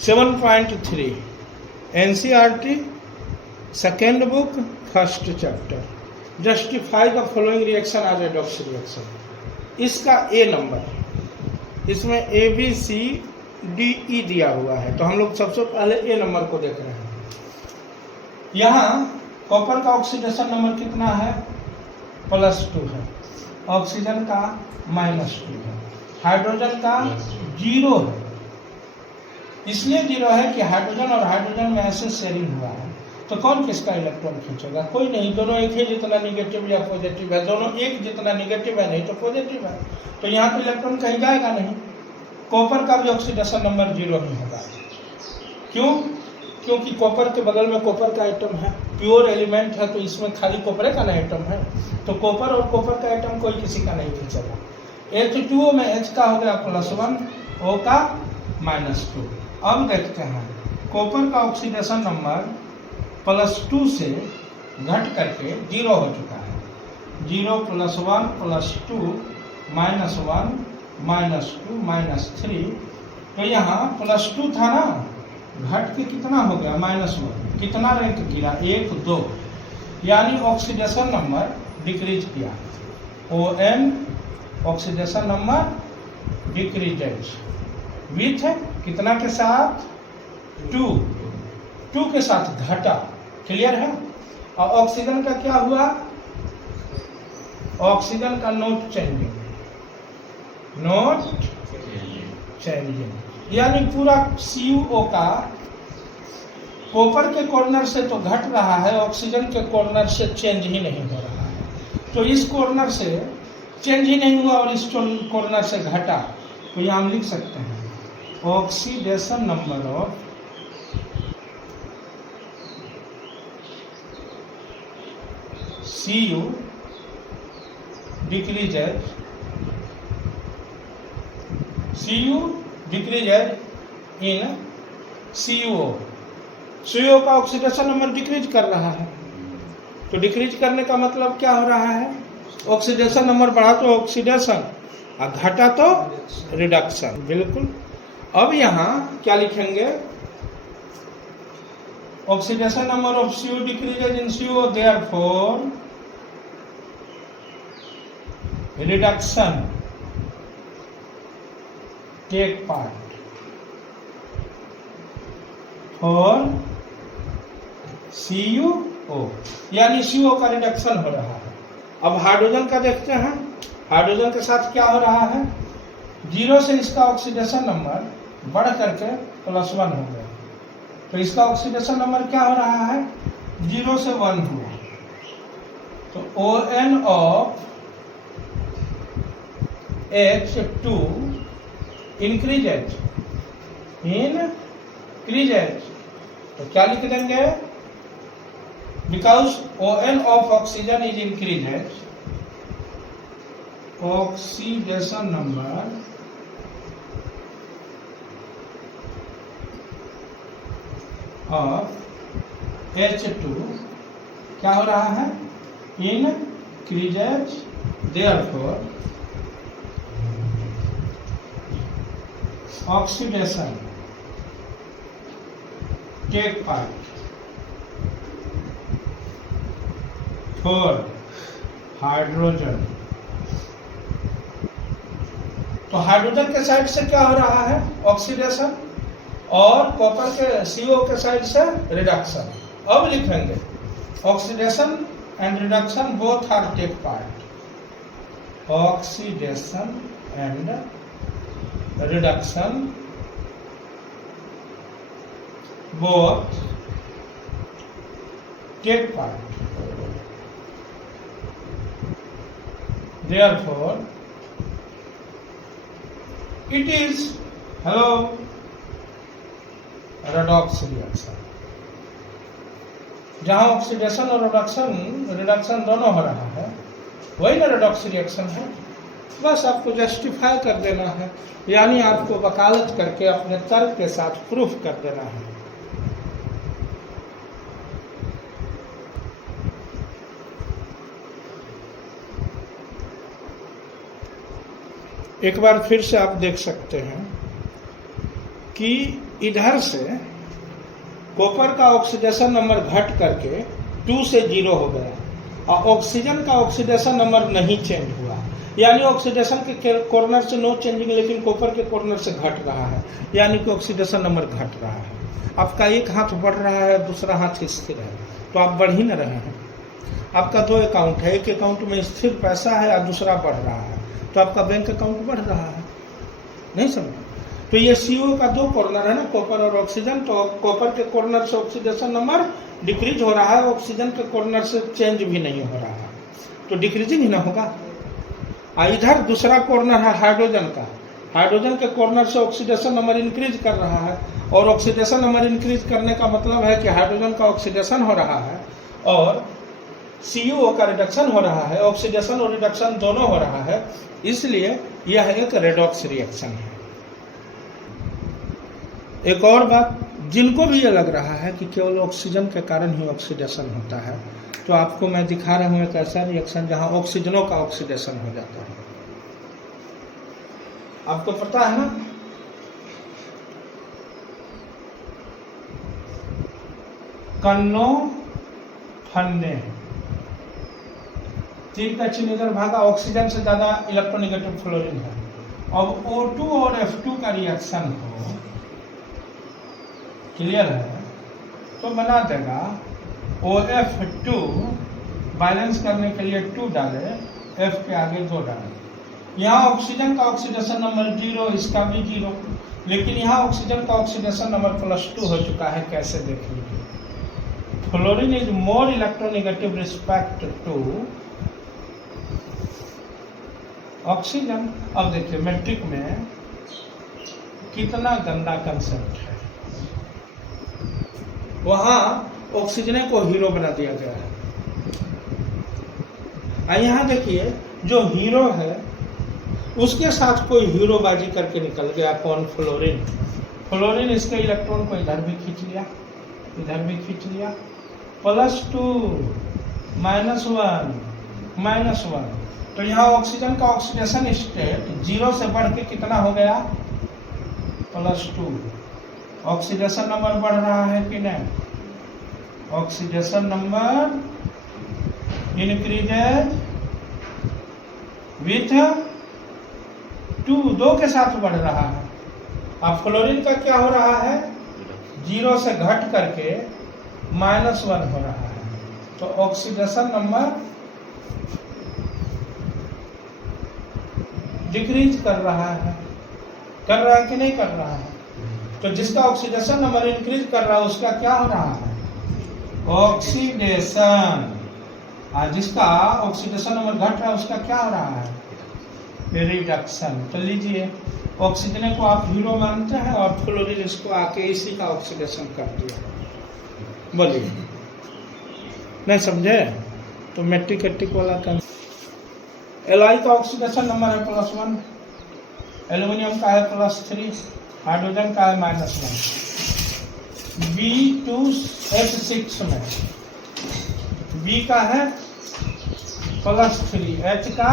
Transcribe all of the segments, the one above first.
7.3 NCERT second book first chapter, justify the following reaction as redox reaction. इसका a number, इसमें A B C D E दिया हुआ है, तो हम लोग सबसे पहले ए नंबर को देख रहे हैं। यहाँ कॉपर का ऑक्सीडेशन नंबर कितना है? +2 है, ऑक्सीजन का -2 है, हाइड्रोजन का 0 है। इसलिए 0 है कि हाइड्रोजन और हाइड्रोजन में ऐसे शेयरिंग हुआ है, तो कौन किसका इलेक्ट्रॉन खींचेगा? कोई नहीं, दोनों एक ही जितना निगेटिव या पॉजिटिव है, दोनों एक जितना निगेटिव है नहीं तो पॉजिटिव है, तो यहाँ तो इलेक्ट्रॉन कहीं जाएगा नहीं। कॉपर का भी ऑक्सीडेशन नंबर 0 ही होगा। क्यों? क्योंकि कॉपर के बगल में कॉपर का एटम है, प्योर एलिमेंट है, तो इसमें खाली कॉपर का ना एटम है, तो कॉपर और कॉपर का एटम कोई किसी का नहीं खींचेगा। H2O में H का हो गया +1, O का -2। अब देखते हैं कॉपर का ऑक्सीडेशन नंबर +2 से घट करके 0 हो चुका है। 0 +1 +2 -1 -2 -3, तो यहाँ +2 था ना, घट के कितना हो गया? -1। कितना रैंक गिरा? 1 2, यानी ऑक्सीडेशन नंबर डिक्रीज किया। ON oxidation number decreases with कितना के साथ? 2 के साथ घटा। क्लियर है? और ऑक्सीजन का क्या हुआ? ऑक्सीजन का नोट चेंजिंग, यानी पूरा CuO का कॉपर के कॉर्नर से तो घट रहा है, ऑक्सीजन के कॉर्नर से चेंज ही नहीं हो रहा है। तो इस कॉर्नर से चेंज ही नहीं हुआ और इस कॉर्नर से घटा, तो यहाँ हम लिख सकते हैं oxidation number of Cu decreases in CuO। CuO का ऑक्सीडेशन नंबर डिक्रीज कर रहा है, तो डिक्रीज करने का मतलब क्या हो रहा है? ऑक्सीडेशन नंबर बढ़ा तो ऑक्सीडेशन और घटा तो रिडक्शन। बिल्कुल। अब यहाँ क्या लिखेंगे? Oxidation number of Cu decreases in CuO, therefore reduction take part for CuO, यानी CuO का रिडक्शन हो रहा है। अब हाइड्रोजन का देखते हैं, हाइड्रोजन के साथ क्या हो रहा है? 0 से इसका ऑक्सीडेशन नंबर बढ़ करके +1 हो गया, तो इसका ऑक्सीडेशन नंबर क्या हो रहा है? 0 से 1 हुआ, तो ON ऑफ H2 इंक्रीजेज, तो क्या लिख देंगे? Because ON of oxygen is increases, oxidation number of H2 क्या हो रहा है? Increases, therefore oxidation take part for hydrogen. तो हाइड्रोजन के साइड से क्या हो रहा है? ऑक्सीडेशन, और कॉपर के CO के साइड से रिडक्शन। अब लिखेंगे oxidation and reduction both are take part, oxidation and reduction both take part, therefore it is redox reaction। जहां ऑक्सीडेशन और रिडक्शन दोनों हो रहा है, वही ना रेडॉक्स रिएक्शन है। बस आपको जस्टिफाई कर देना है, यानी आपको वकालत करके अपने तर्क के साथ प्रूफ कर देना है। एक बार फिर से आप देख सकते हैं कि इधर से कॉपर का ऑक्सीडेशन नंबर घट करके 2 से 0 हो गया और ऑक्सीजन का ऑक्सीडेशन नंबर नहीं चेंज हुआ, यानी ऑक्सीडेशन के कॉर्नर से नो चेंजिंग, लेकिन कॉपर के कॉर्नर से घट रहा है, यानी कि ऑक्सीडेशन नंबर घट रहा है। आपका एक हाथ बढ़ रहा है, दूसरा हाथ स्थिर है, तो आप बढ़ ही न रहे हैं। आपका 2 अकाउंट है, एक अकाउंट में स्थिर पैसा है और दूसरा बढ़ रहा है, तो आपका बैंक अकाउंट बढ़ रहा है। नहीं समझ? तो ये CO का 2 कॉर्नर है ना, कॉपर और ऑक्सीजन, तो कॉपर के कॉर्नर से ऑक्सीडेशन नंबर डिक्रीज हो रहा है, ऑक्सीजन के कॉर्नर से चेंज भी नहीं हो रहा है, तो डिक्रीजिंग ही ना होगा। इधर दूसरा कॉर्नर है हाइड्रोजन का, हाइड्रोजन के कॉर्नर से ऑक्सीडेशन नंबर इंक्रीज कर रहा है, और ऑक्सीडेशन नंबर इंक्रीज करने का मतलब है कि हाइड्रोजन का ऑक्सीडेशन हो रहा है और CO का रिडक्शन हो रहा है, ऑक्सीडेशन और रिडक्शन दोनों हो रहा है, इसलिए यह एक रेडॉक्स रिएक्शन है। एक और बात, जिनको भी ये लग रहा है कि केवल ऑक्सीजन के कारण ही ऑक्सीडेशन होता है, तो आपको मैं दिखा रहा हूं एक ऐसा रिएक्शन जहां ऑक्सीजनों का ऑक्सीडेशन हो जाता है। आपको पता है ना, कन्नो फन्ने, तीर का चिन्ह इधर भागा, ऑक्सीजन से ज्यादा इलेक्ट्रोनेगेटिव फ्लोरीन है। अब O2 और F2 का रिएक्शन हो, क्लियर है, तो बना देगा OF2, बैलेंस करने के लिए 2 डाले, F के आगे 2 डाले। यहाँ ऑक्सीजन का ऑक्सीडेशन नंबर 0, इसका भी 0, लेकिन यहाँ ऑक्सीजन का ऑक्सीडेशन नंबर +2 हो चुका है। कैसे देख लीजिए, fluorine is more electronegative respect to oxygen. अब देखिए मैट्रिक में कितना गंदा कंसेप्ट है, वहां ऑक्सीजन को हीरो बना दिया गया है। यहां देखिए जो हीरो है उसके साथ कोई हीरोबाजी करके निकल गया, कौन? फ्लोरीन। फ्लोरीन इसके इलेक्ट्रॉन को इधर भी खींच लिया, इधर भी खींच लिया, +2 -1 -1। तो यहाँ ऑक्सीजन का ऑक्सीडेशन स्टेट 0 से बढ़ के कितना हो गया? +2। ऑक्सीडेशन नंबर बढ़ रहा है कि नहीं? ऑक्सीडेशन नंबर इंक्रीजेज विथ 2 के साथ बढ़ रहा है। अब फ्लोरीन का क्या हो रहा है? 0 से घट करके -1 हो रहा है, तो ऑक्सीडेशन नंबर डिक्रीज कर रहा है कि नहीं कर रहा है? तो जिसका ऑक्सीडेशन नंबर इंक्रीज कर रहा है उसका क्या हो रहा है? ऑक्सीडेशन। जिसका ऑक्सीडेशन नंबर घट रहा है उसका क्या हो रहा है? रिडक्शन। तो लीजिए, ऑक्सीजन को आप हीरो मानते हैं और फ्लोरीन इसको आके इसी का ऑक्सीडेशन कर दिया। बोलिए, नहीं समझे? तो मेट्रिक वाला का Li का ऑक्सीडेशन नंबर है +1, एल्यूमिनियम का है +3, हाइड्रोजन का है -1। B2H6 में B का है +3, H का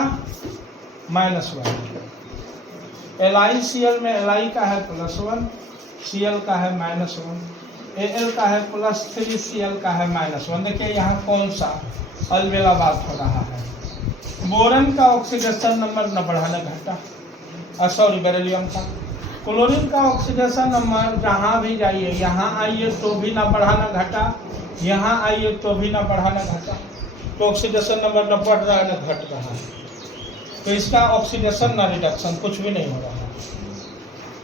-1। LiCl में Li का है +1, Cl का है -1, Al का है +3, Cl का है -1। देखिए यहाँ कौन सा अलबेला बात हो रहा है? बोरन का ऑक्सीडेशन नंबर न बढ़ाना घटा, सॉरी बेरिलियम का। क्लोरीन का ऑक्सीडेशन नंबर जहाँ भी जाइए, यहाँ आइए तो भी ना बढ़ाना घटा, यहाँ आइए तो भी ना बढ़ाना घटा, तो ऑक्सीडेशन नंबर न बढ़ रहा है न घट रहा है, तो इसका ऑक्सीडेशन ना रिडक्शन कुछ भी नहीं हो रहा है।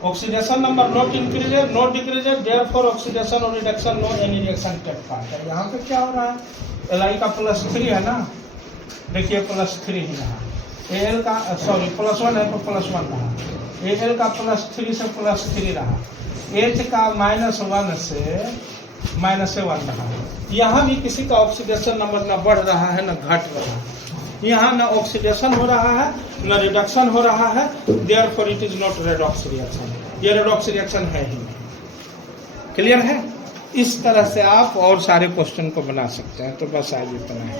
Oxidation number not increased not decreased, therefore oxidation और reduction no any reaction take part है। यहाँ पे क्या हो रहा है? Li का +3 है ना, देखिए +3 ही रहा, Al का सॉरी +1 है तो +1 रहा, Al का +3 से +3 रहा, H का -1 से -1 रहा। यहाँ भी किसी का ऑक्सीडेशन नंबर न बढ़ रहा है न घट रहा है, यहाँ न ऑक्सीडेशन हो रहा है न रिडक्शन हो रहा है, therefore it is not redox reaction. ये रेडॉक्स रिएक्शन है ही नहीं। क्लियर है? इस तरह से आप और सारे क्वेश्चन को बना सकते हैं। तो बस आज इतना है।